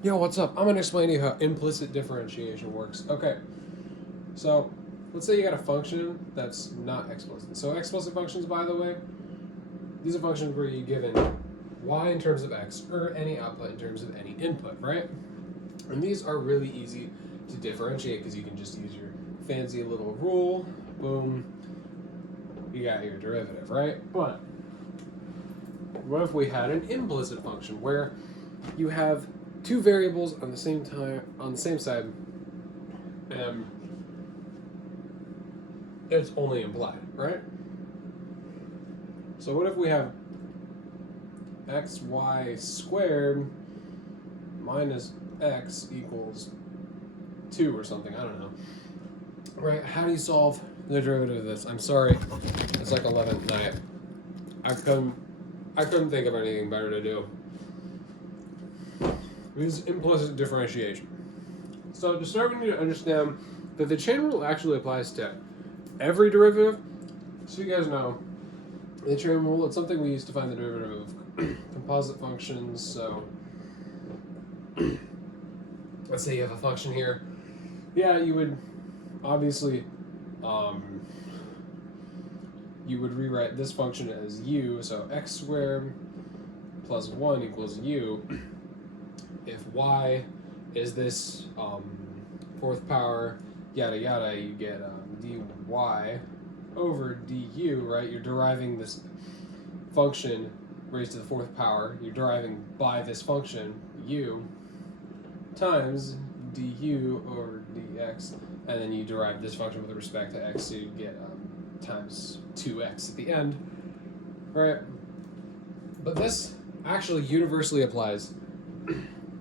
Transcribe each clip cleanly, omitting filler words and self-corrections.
Yo, what's up? I'm going to explain to you how implicit differentiation works. Okay, so let's say you got a function that's not explicit. So explicit functions, by the way, these are functions where you're given y in terms of x or any output in terms of any input, right? And these are really easy to differentiate because you can just use your fancy little rule. Boom, you got your derivative, right? But what if we had an implicit function where you have two variables on the same time on the same side, and it's only implied, right? So what if we have xy squared minus x equals 2 or something? I don't know. Right? How do you solve the derivative of this? I'm sorry, it's like 11 at night. I couldn't think of anything better to do. This is implicit differentiation. So to start, we need to understand that the chain rule actually applies to every derivative. So you guys know, the chain rule, it's something we use to find the derivative of composite functions. So let's say you have a function here. Yeah, you would obviously you would rewrite this function as u, so x squared plus 1 equals u. If y is this fourth power, yada yada, you get dy over du, right? You're deriving this function raised to the fourth power. You're deriving by this function, u, times du over dx, and then you derive this function with respect to x, so you get times 2x at the end, right? But this actually universally applies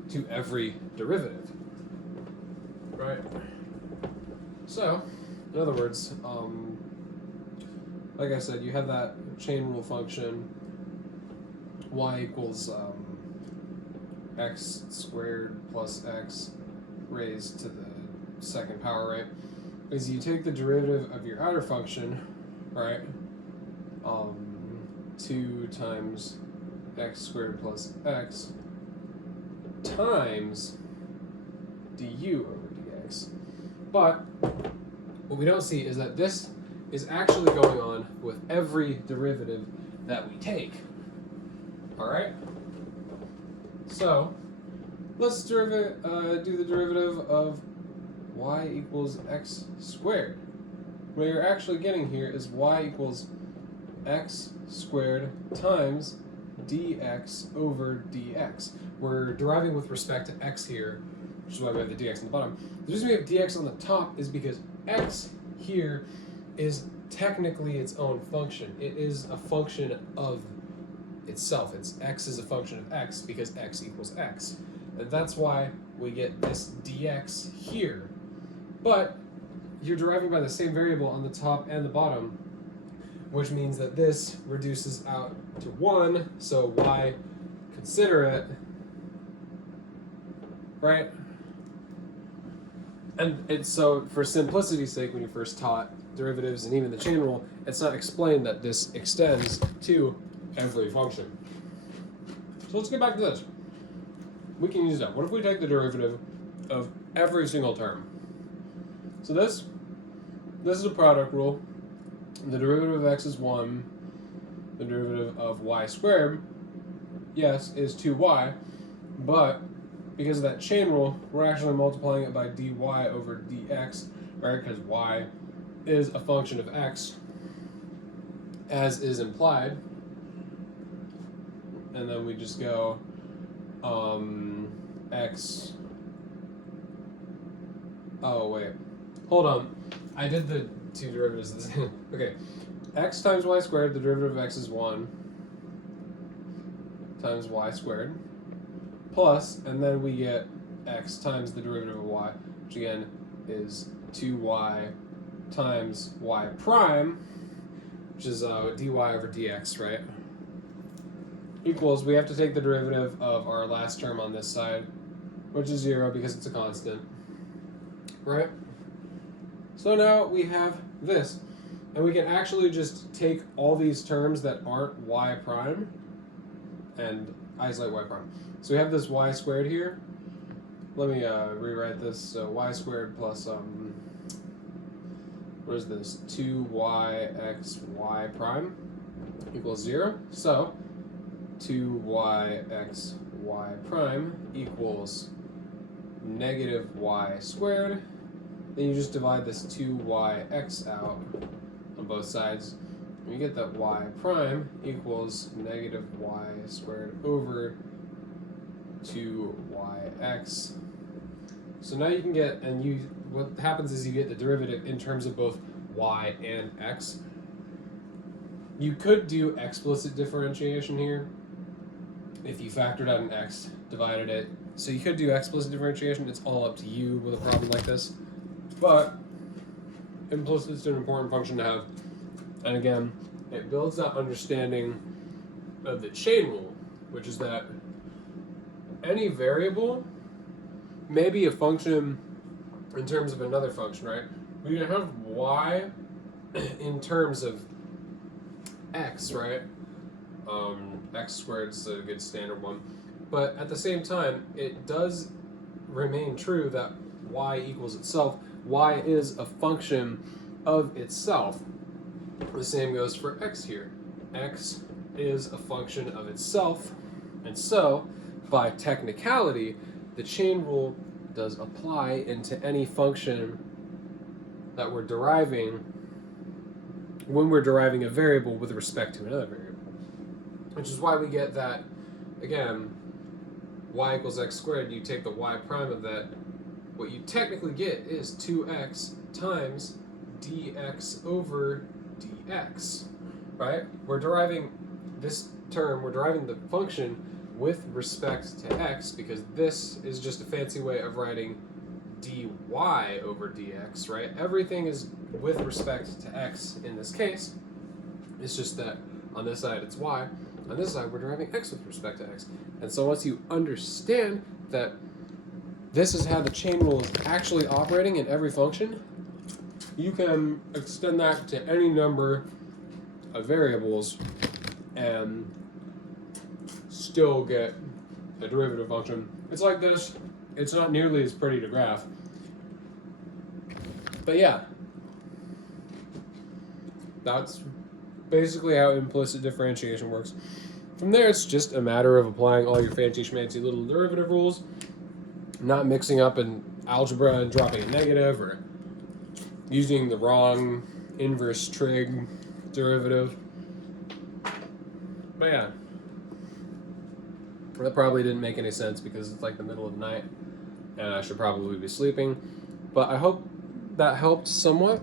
to every derivative, right? So, in other words, like I said, you have that chain rule function, y equals x squared plus x raised to the second power, right? Is you take the derivative of your outer function, right? 2 times x squared plus x times du over dx. But what we don't see is that this is actually going on with every derivative that we take. All right? So let's do the derivative of y equals x squared. What you're actually getting here is y equals x squared times dx over dx. We're deriving with respect to x here, which is why we have the dx on the bottom. The reason we have dx on the top is because x here is technically its own function. It is a function of itself. It's x is a function of x because x equals x. And that's why we get this dx here. But you're deriving by the same variable on the top and the bottom, which means that this reduces out to 1, so y, consider it, right? And it's so, for simplicity's sake, when you first taught derivatives and even the chain rule, it's not explained that this extends to every function. So let's get back to this. We can use that. What if we take the derivative of every single term? So this is a product rule. The derivative of x is 1. The derivative of y squared, yes, is 2y. But because of that chain rule, we're actually multiplying it by dy over dx, right? Because y is a function of x, as is implied. And then we just go x. Oh, wait. Hold on. I did the two derivatives. Okay. X times y squared, the derivative of x is 1 times y squared, plus, and then we get x times the derivative of y, which again is 2y times y prime, which is dy over dx, right? Equals, we have to take the derivative of our last term on this side, which is 0 because it's a constant, right? So now we have this. And we can actually just take all these terms that aren't y prime and isolate y prime. So we have this y squared here, let me rewrite this. So y squared plus what is this? 2yxy prime equals 0. So 2yxy prime equals negative y squared. Then you just divide this 2yx out on both sides. And you get that y prime equals negative y squared over 2yx. So now you can get, what happens is you get the derivative in terms of both y and x. You could do explicit differentiation here if you factored out an x, divided it. So you could do explicit differentiation. It's all up to you with a problem like this. But implicit is an important function to have. And again, it builds that understanding of the chain rule, which is that any variable may be a function in terms of another function, right? We can have y in terms of x, right? X squared is a good standard one. But at the same time, it does remain true that y equals itself. Y is a function of itself. The same goes for x here. X is a function of itself. And so, by technicality, the chain rule does apply into any function that we're deriving when we're deriving a variable with respect to another variable. Which is why we get that, again, y equals x squared, you take the y prime of that, what you technically get is 2x times dx over dx, right? We're deriving this term, we're deriving the function with respect to x, because this is just a fancy way of writing dy over dx, right? Everything is with respect to x in this case. It's just that on this side it's y, on this side we're deriving x with respect to x. And so once you understand that this is how the chain rule is actually operating in every function, you can extend that to any number of variables and still get a derivative function. It's like this. It's not nearly as pretty to graph. But yeah, that's basically how implicit differentiation works. From there, it's just a matter of applying all your fancy schmancy little derivative rules, not mixing up in algebra and dropping a negative, or using the wrong inverse trig derivative. But yeah, that probably didn't make any sense because it's like the middle of the night and I should probably be sleeping. But I hope that helped somewhat.